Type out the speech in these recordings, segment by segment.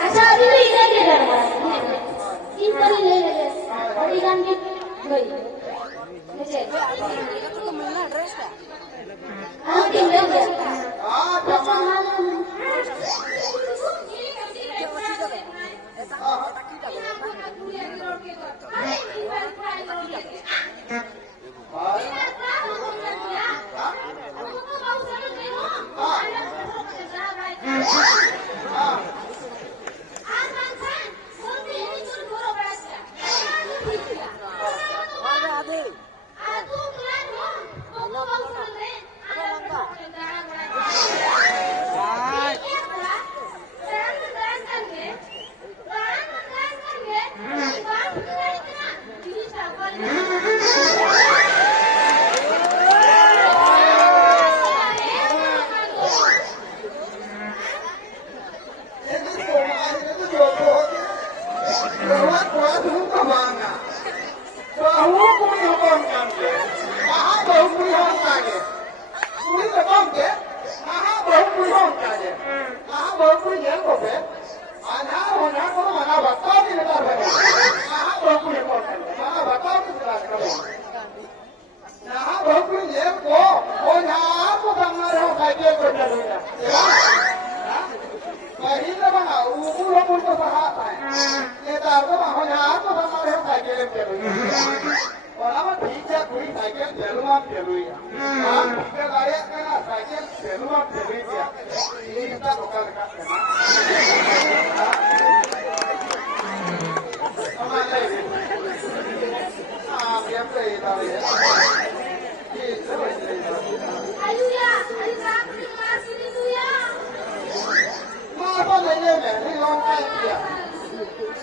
अच्छा अभी भी इधर के डर इन पर ले ले और इधर के गई मुझे तो मिलना एड्रेस का हां दिन ले गया हां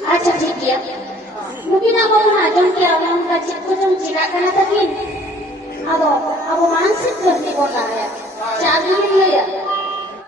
अच्छा ठीक है mungkin aku mengajar dia orang kacip kucing tidak kena takin. Abo mansik kerja kota ya. Jadi ini ya.